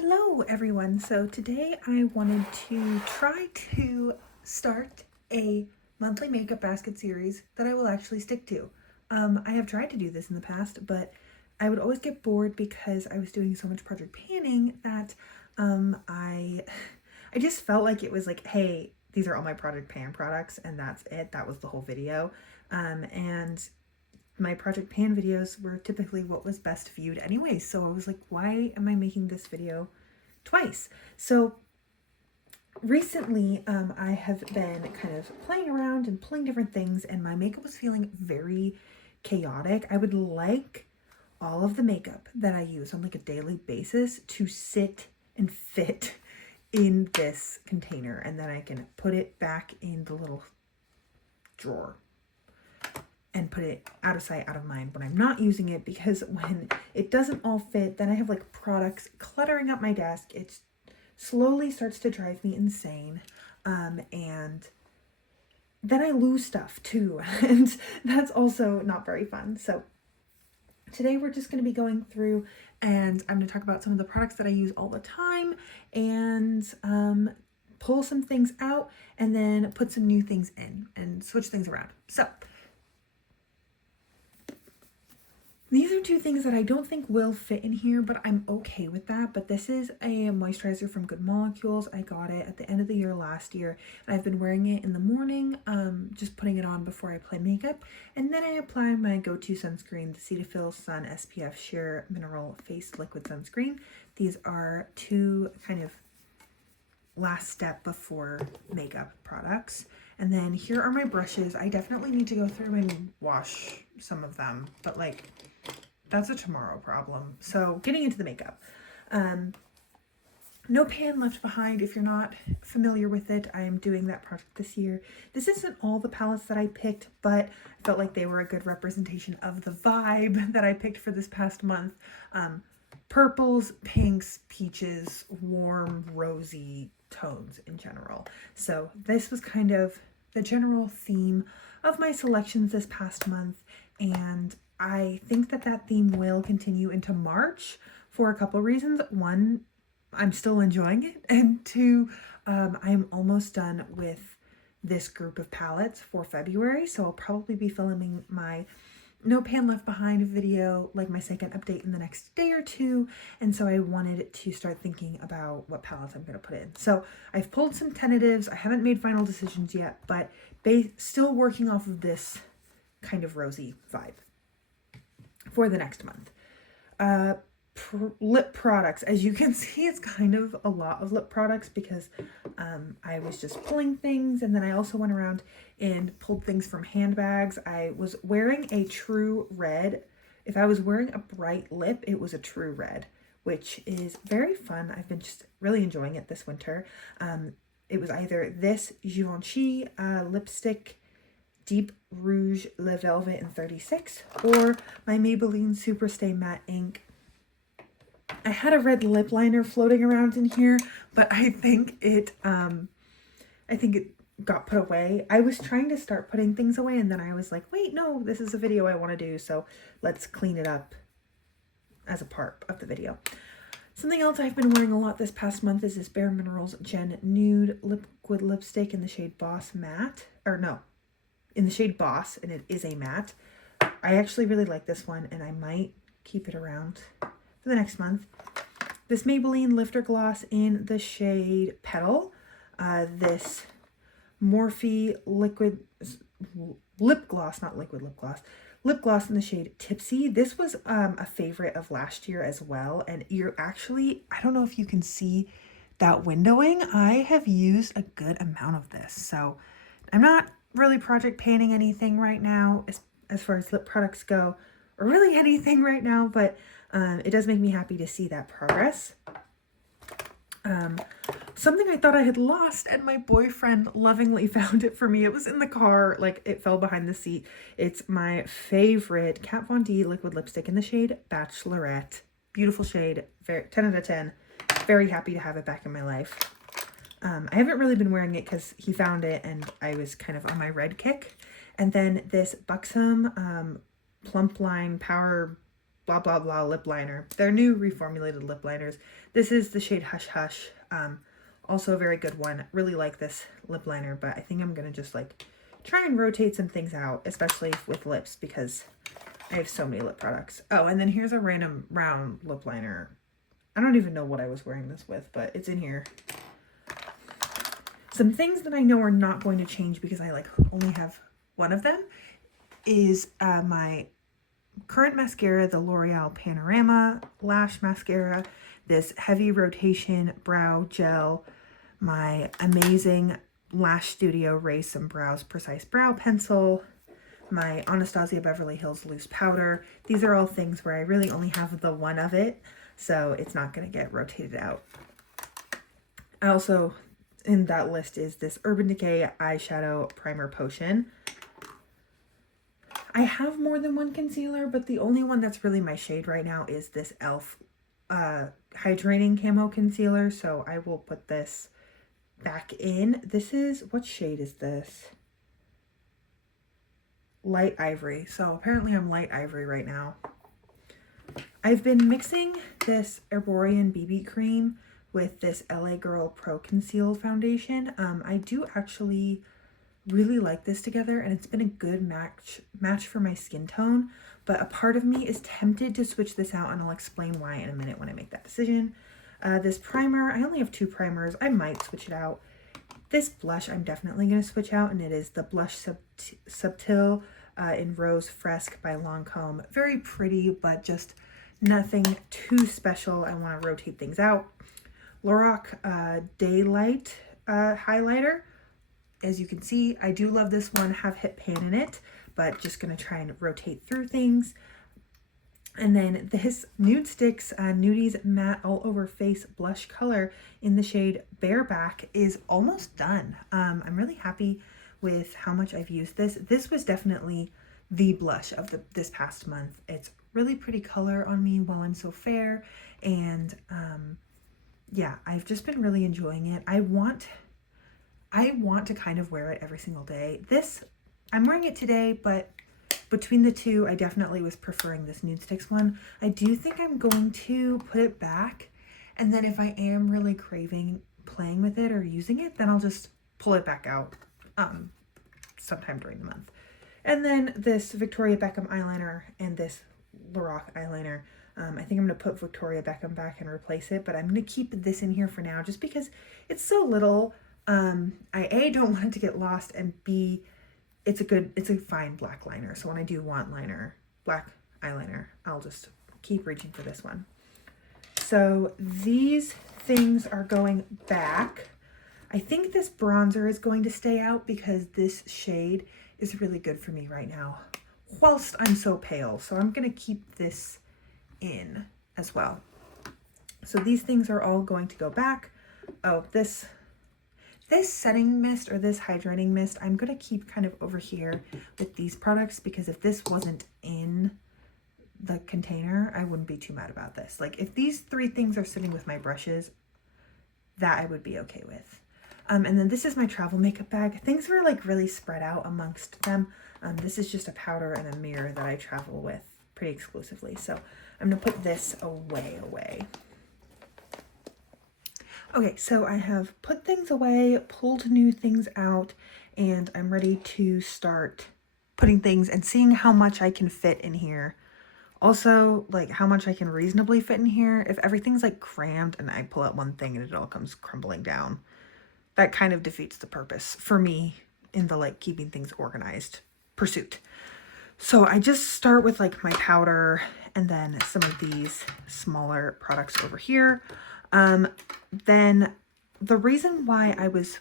Hello everyone. So today I wanted to try to start a monthly makeup basket series that I will actually stick to. I have tried to do this in the past, but I would always get bored because I was doing so much project panning that I just felt like it was like, hey, these are all my project pan products and that's it. That was the whole video. And my Project Pan videos were typically what was best viewed anyway. So I was like, why am I making this video twice? So recently, I have been kind of playing around and pulling different things, and my makeup was feeling very chaotic. I would like all of the makeup that I use on like a daily basis to sit and fit in this container, and then I can put it back in the little drawer and put it out of sight, out of mind when I'm not using it, because when it doesn't all fit, then I have like products cluttering up my desk. It slowly starts to drive me insane. And then I lose stuff too. And that's also not very fun. So today we're just going to be going through and I'm going to talk about some of the products that I use all the time and pull some things out and then put some new things in and switch things around. So these are two things that I don't think will fit in here, but I'm okay with that. But this is a moisturizer from Good Molecules. I got it at the end of the year last year, and I've been wearing it in the morning, just putting it on before I apply makeup. And then I apply my go-to sunscreen, the Cetaphil Sun SPF Sheer Mineral Face Liquid Sunscreen. These are two kind of last step before makeup products. And then here are my brushes. I definitely need to go through and wash some of them, but like that's a tomorrow problem. So getting into the makeup. No Pan Left Behind. If you're not familiar with it, I am doing that project this year. This isn't all the palettes that I picked, but I felt like they were a good representation of the vibe that I picked for this past month. Purples, pinks, peaches, warm, rosy tones in general. So this was kind of the general theme of my selections this past month, and I think that that theme will continue into March for a couple reasons. One, I'm still enjoying it, and two, I'm almost done with this group of palettes for February, so I'll probably be filming my No Pan Left Behind video, like my second update, in the next day or two, and so I wanted to start thinking about what palettes I'm going to put in. So I've pulled some tentatives. I haven't made final decisions yet, but still working off of this kind of rosy vibe for the next month. Lip products. As you can see, it's kind of a lot of lip products because I was just pulling things, and then I also went around and pulled things from handbags. I was wearing a true red. If I was wearing a bright lip, it was a true red, which is very fun. I've been just really enjoying it this winter. It was either this Givenchy lipstick Deep Rouge Le Velvet in 36 or my Maybelline Superstay Matte Ink. I had a red lip liner floating around in here, but I think it got put away. I was trying to start putting things away, and then I was like, wait, no, this is a video I want to do, so let's clean it up as a part of the video. Something else I've been wearing a lot this past month is this Bare Minerals Gen Nude Liquid Lipstick in the shade Boss Matte, in the shade Boss, and it is a matte. I actually really like this one, and I might keep it around for the next month. This Maybelline Lifter Gloss in the shade Petal. This Morphe liquid lip gloss, not liquid lip gloss, lip gloss in the shade Tipsy. This was a favorite of last year as well, and you're actually, I don't know if you can see that windowing. I have used a good amount of this, so I'm not really project panning anything right now as far as lip products go, or really anything right now, but it does make me happy to see that progress. Something I thought I had lost, and my boyfriend lovingly found it for me. It was in the car, like it fell behind the seat. It's my favorite Kat Von D liquid lipstick in the shade Bachelorette. Beautiful shade, 10 out of 10. Very happy to have it back in my life. I haven't really been wearing it because he found it and I was kind of on my red kick. And then this Buxom Plump Line Power blah blah blah lip liner. They're new reformulated lip liners. This is the shade Hush Hush. Also a very good one. Really like this lip liner, but I think I'm gonna just like try and rotate some things out, especially with lips, because I have so many lip products. Oh, and then here's a random round lip liner. I don't even know what I was wearing this with, but it's in here. Some things that I know are not going to change because I like only have one of them is my current mascara, the L'Oreal Panorama Lash Mascara, this heavy rotation brow gel, my amazing Lash Studio Raise Some Brows Precise Brow Pencil, my Anastasia Beverly Hills Loose Powder. These are all things where I really only have the one of it, so it's not going to get rotated out. I also, in that list is this Urban Decay Eyeshadow Primer Potion. I have more than one concealer, but the only one that's really my shade right now is this e.l.f. Hydrating Camo Concealer, so I will put this back in. This is, what shade is this? Light Ivory. So apparently I'm light ivory right now. I've been mixing this Erborian BB cream with this LA Girl Pro Concealed Foundation. I do actually really like this together, and it's been a good match for my skin tone, but a part of me is tempted to switch this out, and I'll explain why in a minute when I make that decision. This primer, I only have 2 primers. I might switch it out. This blush I'm definitely going to switch out, and it is the Blush Subtil in Rose Fresque by Lancome. Very pretty, but just nothing too special. I want to rotate things out. Lorac Daylight highlighter. As you can see, I do love this one, have hit pan in it, but just going to try and rotate through things. And then this Nude Sticks Nudies Matte All Over Face Blush Color in the shade Bareback is almost done. I'm really happy with how much I've used this. This was definitely the blush of this past month. It's really pretty color on me while I'm so fair, and yeah, I've just been really enjoying it. I want to kind of wear it every single day. This, I'm wearing it today, but between the two, I definitely was preferring this Nude Sticks one. I do think I'm going to put it back, and then if I am really craving playing with it or using it, then I'll just pull it back out sometime during the month. And then this Victoria Beckham eyeliner and this Lorac eyeliner. I think I'm going to put Victoria Beckham back and replace it, but I'm going to keep this in here for now just because it's so little. I A, don't want it to get lost, and B, it's a fine black liner. So when I do want black eyeliner, I'll just keep reaching for this one. So these things are going back. I think this bronzer is going to stay out because this shade is really good for me right now, whilst I'm so pale. So I'm going to keep this in as well. So these things are all going to go back. Oh, this setting mist or this hydrating mist, I'm going to keep kind of over here with these products, because if this wasn't in the container, I wouldn't be too mad about this. Like if these 3 things are sitting with my brushes, that I would be okay with. And then this is my travel makeup bag. Things were like really spread out amongst them. This is just a powder and a mirror that I travel with pretty exclusively. So I'm going to put this away. Okay, so I have put things away, pulled new things out, and I'm ready to start putting things and seeing how much I can fit in here. Also, like how much I can reasonably fit in here. If everything's like crammed and I pull out one thing and it all comes crumbling down, that kind of defeats the purpose for me in the like keeping things organized pursuit. So I just start with like my powder and then some of these smaller products over here. Then the reason why I was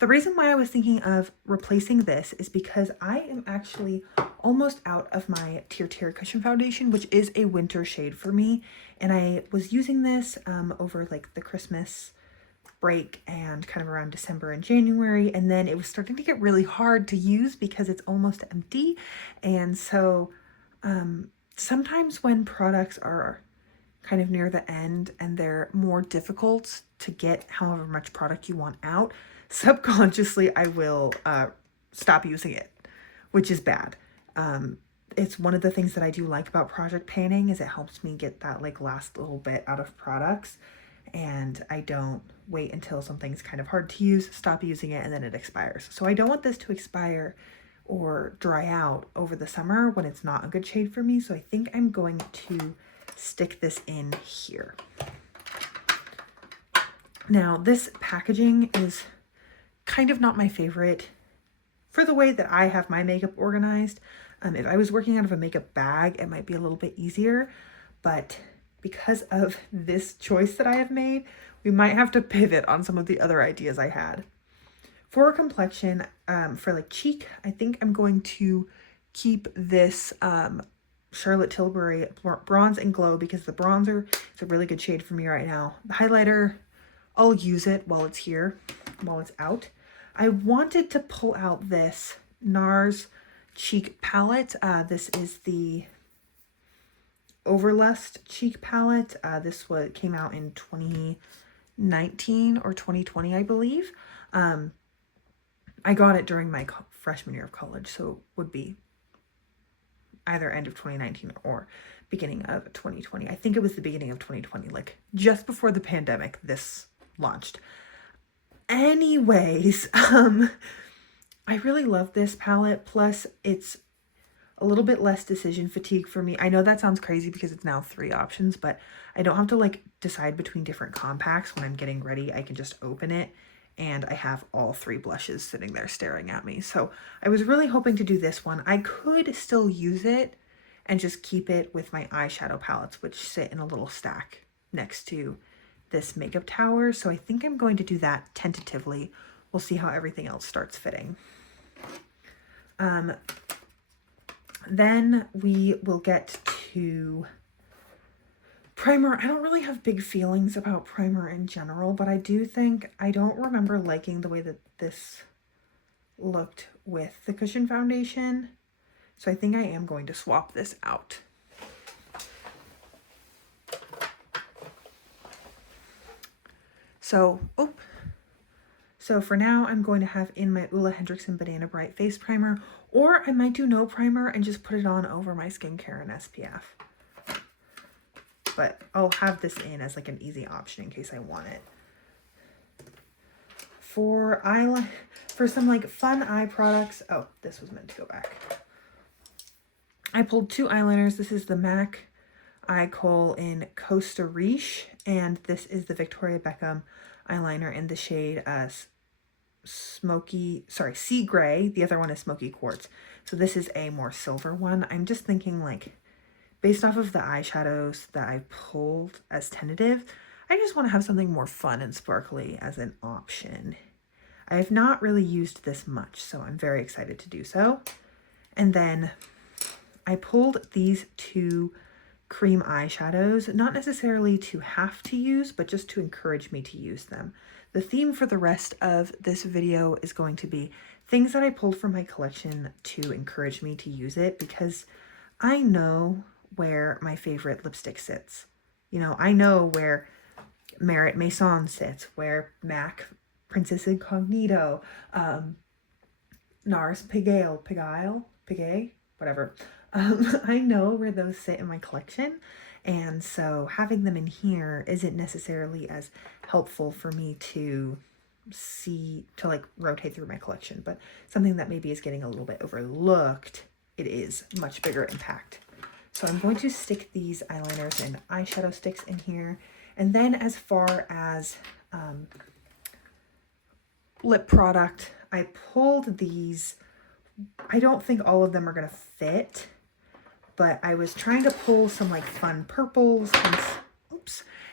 thinking of replacing this is because I am actually almost out of my Tear Cushion Foundation, which is a winter shade for me. And I was using this over like the Christmas break and kind of around December and January. And then it was starting to get really hard to use because it's almost empty. And so sometimes when products are kind of near the end and they're more difficult to get however much product you want out, subconsciously I will stop using it, which is bad. it's one of the things that I do like about project painting is it helps me get that like last little bit out of products, and I don't wait until something's kind of hard to use, stop using it, and then it expires. So I don't want this to expire or dry out over the summer when it's not a good shade for me. So I think I'm going to stick this in here. Now this packaging is kind of not my favorite for the way that I have my makeup organized. If I was working out of a makeup bag, it might be a little bit easier, but because of this choice that I have made, we might have to pivot on some of the other ideas I had. For complexion, for like cheek, I think I'm going to keep this Charlotte Tilbury Bronze and Glow because the bronzer is a really good shade for me right now. The highlighter, I'll use it while it's here, while it's out. I wanted to pull out this NARS cheek palette. This is the Overlust cheek palette. This came out in 2019 or 2020, I believe. I got it during my freshman year of college, so it would be either end of 2019 or beginning of 2020. I think it was the beginning of 2020, like just before the pandemic, this launched. Anyways, I really love this palette. Plus, it's a little bit less decision fatigue for me. I know that sounds crazy because it's now 3 options, but I don't have to like decide between different compacts when I'm getting ready. I can just open it and I have all 3 blushes sitting there staring at me. So I was really hoping to do this one. I could still use it and just keep it with my eyeshadow palettes, which sit in a little stack next to this makeup tower. So I think I'm going to do that tentatively. We'll see how everything else starts fitting. Then we will get to primer. I don't really have big feelings about primer in general, but I don't remember liking the way that this looked with the cushion foundation. So I think I am going to swap this out. So for now, I'm going to have in my Ole Henriksen Banana Bright Face Primer, or I might do no primer and just put it on over my skincare and SPF. But I'll have this in as like an easy option in case I want it. For some like fun eye products, oh, this was meant to go back. I pulled 2 eyeliners. This is the MAC Eye Kohl in Costa Riche, and this is the Victoria Beckham eyeliner in the shade Sea Gray. The other one is Smoky Quartz. So this is a more silver one. I'm just thinking like, based off of the eyeshadows that I pulled as tentative, I just want to have something more fun and sparkly as an option. I have not really used this much, so I'm very excited to do so. And then I pulled these 2 cream eyeshadows, not necessarily to have to use, but just to encourage me to use them. The theme for the rest of this video is going to be things that I pulled from my collection to encourage me to use it, because I know where my favorite lipstick sits. You know, I know where Merit Maison sits, where MAC Princess Incognito, NARS Piguet, whatever. I know where those sit in my collection, and so having them in here isn't necessarily as helpful for me to like rotate through my collection, but something that maybe is getting a little bit overlooked, it is much bigger impact. So I'm going to stick these eyeliners and eyeshadow sticks in here. And then as far as lip product, I pulled these. I don't think all of them are going to fit, but I was trying to pull some like fun purples,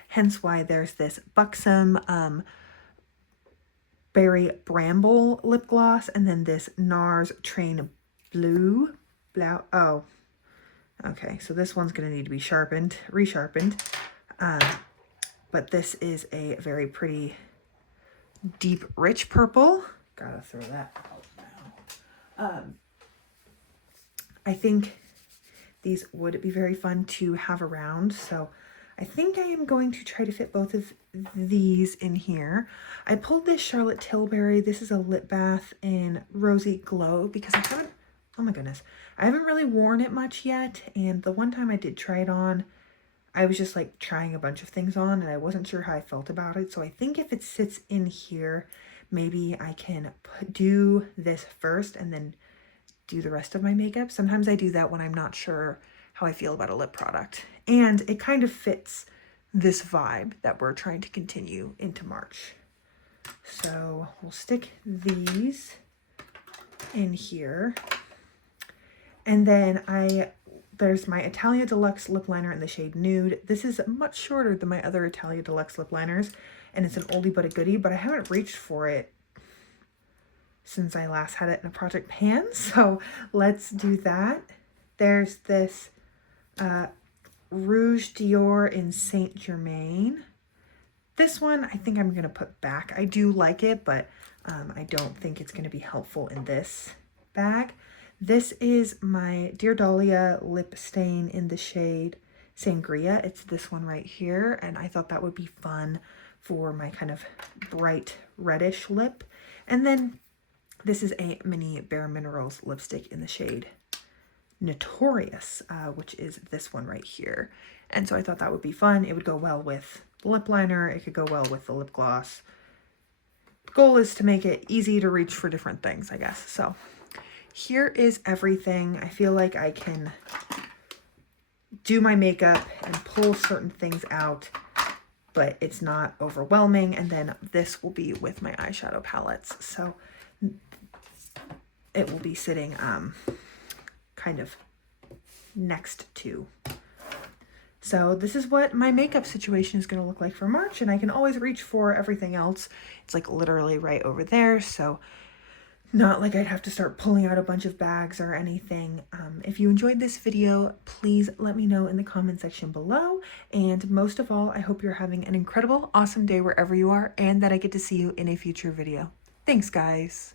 hence why there's this Buxom Berry Bramble lip gloss, and then this NARS Train Blue. Oh, okay, so this one's going to need to be resharpened. But this is a very pretty deep, rich purple. Gotta throw that out now. I think these would be very fun to have around, so I think I am going to try to fit both of these in here. I pulled this Charlotte Tilbury. This is a lip bath in Rosy Glow because I haven't Oh my goodness. I haven't really worn it much yet, and the one time I did try it on, I was just like trying a bunch of things on and I wasn't sure how I felt about it. So I think if it sits in here, maybe I can do this first and then do the rest of my makeup. Sometimes I do that when I'm not sure how I feel about a lip product. And it kind of fits this vibe that we're trying to continue into March. So we'll stick these in here. And then there's my Italia Deluxe lip liner in the shade Nude. This is much shorter than my other Italia Deluxe lip liners, and it's an oldie but a goodie, but I haven't reached for it since I last had it in a project pan, so let's do that. There's this Rouge Dior in Saint Germain. This one I think I'm gonna put back. I do like it, but I don't think it's gonna be helpful in this bag. This is my Dear Dahlia lip stain in the shade Sangria. It's this one right here, and I thought that would be fun for my kind of bright reddish lip. And then this is a mini Bare Minerals lipstick in the shade Notorious, which is this one right here. And so I thought that would be fun. It would go well with the lip liner. It could go well with the lip gloss. The goal is to make it easy to reach for different things, I guess. So here is everything. I feel like I can do my makeup and pull certain things out, but it's not overwhelming. And then this will be with my eyeshadow palettes. So it will be sitting kind of next to. So this is what my makeup situation is going to look like for March, and I can always reach for everything else. It's like literally right over there, so not like I'd have to start pulling out a bunch of bags or anything. If you enjoyed this video, please let me know in the comment section below. And most of all, I hope you're having an incredible, awesome day wherever you are, and that I get to see you in a future video. Thanks, guys.